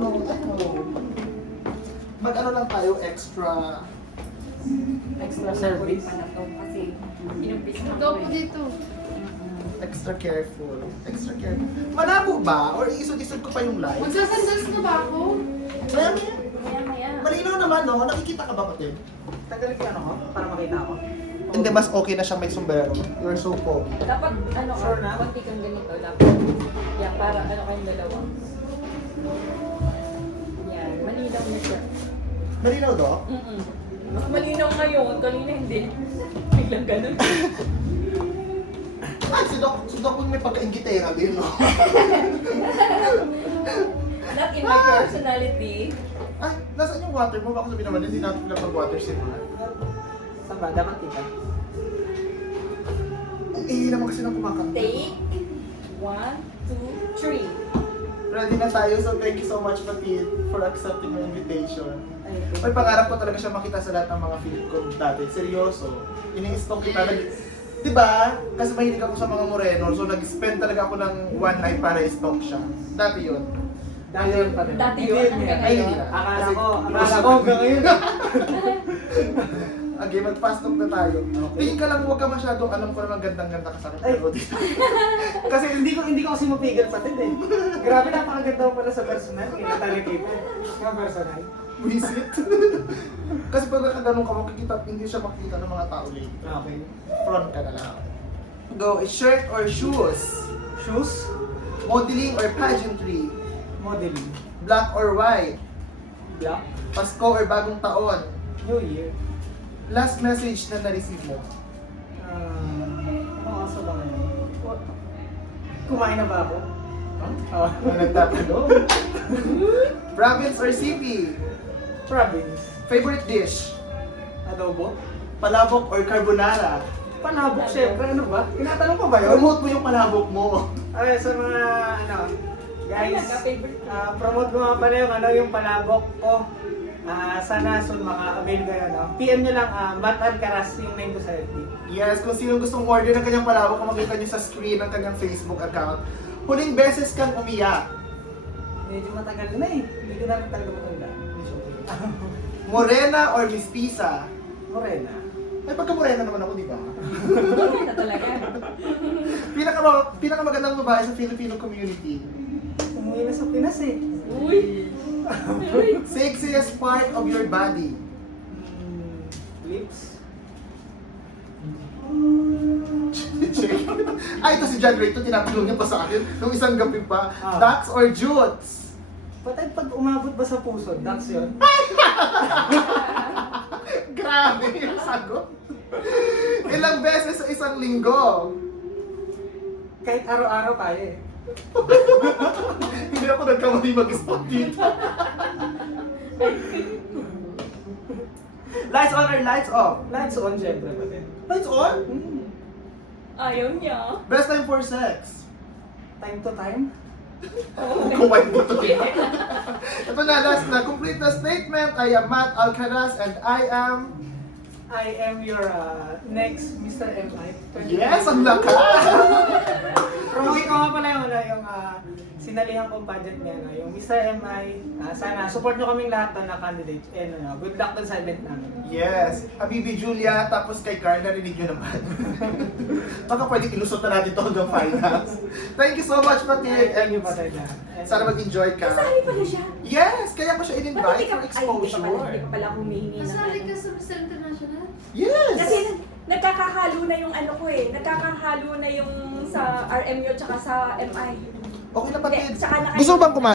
no. Mag-ano lang tayo, extra service. Kasi inumpis na Ito po dito. Extra careful. Extra careful. Malabo ba? Or iisod-isod ko pa yung light? Magsasandals na ba ako? Maya-maya. Maya-maya. Malinaw naman, no? Nakikita ka ba, kapatid? Tagal ko ano ko, para makita ako. Hindi, mas okay na siya may sombrero. You're so pogi. Dapat ano ka, Sure na? konti kang ganito. Dapat, yan, para ano kayong dalawa. Yan, malinaw na siya. Malinaw, do? Mas malinaw ngayon, kanina hindi. Biglang ganun. Ay, si Doc yung may pagka-ingitera din, no? Not in my personality. Ay, nasaan yung water mo? Baka sabihin naman, hindi natin lang mag-water si Mark. Saan ba? Dapat kita. Ang naman kasi nang kumakanta. Take 1, 2, 3. Ready na tayo, so thank you so much, Patid, for accepting my invitation. Ay, May pangarap ko talaga siya makita sa lahat ng mga film ko dati. Seryoso. Ini-stalk kita. Diba? Kasi mahilig ako sa mga moreno, so nag-spend talaga ako ng one night para i-stalk siya. Dati yun. dati yun pa rin. Dati yun, hanggang Ay, ngayon. hindi na. Akala Kasi- ko hanggang ngayon. Okay, mag-fast talk na tayo. Okay. Tingin ka lang, huwag ka masyadong alam ko naman gandang-ganda ka sa akin. Ay. Kasi hindi ko kasi mapigil patid eh. Grabe, napakaganda mo pala sa personal. Kinatali kita. Nga personal. Visit. Kasi pag nakaganon ka, makikita, hindi siya makikita ng mga tao later. Okay. Front ka na lang. Go, shirt or shoes? Shoes, Modeling or pageantry? modeling, Black or white? black, Pasko or bagong taon? New Year. Last message na na-receive mo? Ano kaso ba ngayon? Kumain na ba ako? Oh. Ano nagtatanong? Province or city? Province. Favorite dish? Adobo. Palabok or carbonara? Panabok syempre, ano ba? Tinatanong ko ba yun? Promote mo yung palabok mo. Okay, sa mga guys, Nagka-favorite ko. promote ko nga pala yung palabok ko. Sana soon maka-avail kayo, no? PM nyo lang, Matt Alcaraz yung name ko sa FB. Yes, kung sino gustong order ng kanyang palabok, makikita niyo sa screen ng kanyang Facebook account. Huling beses kang umiyak. Medyo matagal na eh. Hindi ko na rin talaga matanda. Medyo okay. Morena or Mestiza? Morena. Ay, pagka-morena naman ako, di ba? Ano na talaga? Pinakamagandang babae sa Filipino community. Umuwi na sa Pinas eh. Uy! Uy! Sexiest part of your body? Lips. Ay, ito si John Ray, ito tinatanong niya pa sa akin nung isang gabi pa. Ah. Ducks or jutes? Patay pag umabot ba sa puso, ducks yun? Grabe yung sagot. Ilang beses sa isang linggo? Kahit araw-araw kaya eh. Hindi ako nagkamali mag-stop dito. Lights on or lights off? Lights on syempre pa din. Lights on? Ayaw niya. Best time for sex? Time to time. Kumain dito dito. Ito na, last na. Complete the statement. I am Matt Alcaraz and I am your next Mr. M.I. Yes, ang lakas! Promote ko nga pala yung sinalihan kong pageant niya, yung Mr. M.I. Sana support nyo kaming lahat na candidates and good luck dun sa event namin. Yes. Habibi Julia, tapos kay Carl, narinig nyo naman. Baka pwede ilusot na natin ito hanggang finals. Thank you so much, Patid. Thank you, Patay na. Sana mag-enjoy ka. Kasali pala siya. Yes! Kaya ko siya Ba't in-invite hindi ka, for ay, hindi exposure. ka pala humihingi ng Kasali ano. ka sa Mr. International? Yes! Kasi nagkakahalo na yung ano ko eh. Nagkakahalo na yung sa RMU tsaka sa MI. Okay na, Patid. Tsaka Gusto mo bang kumain?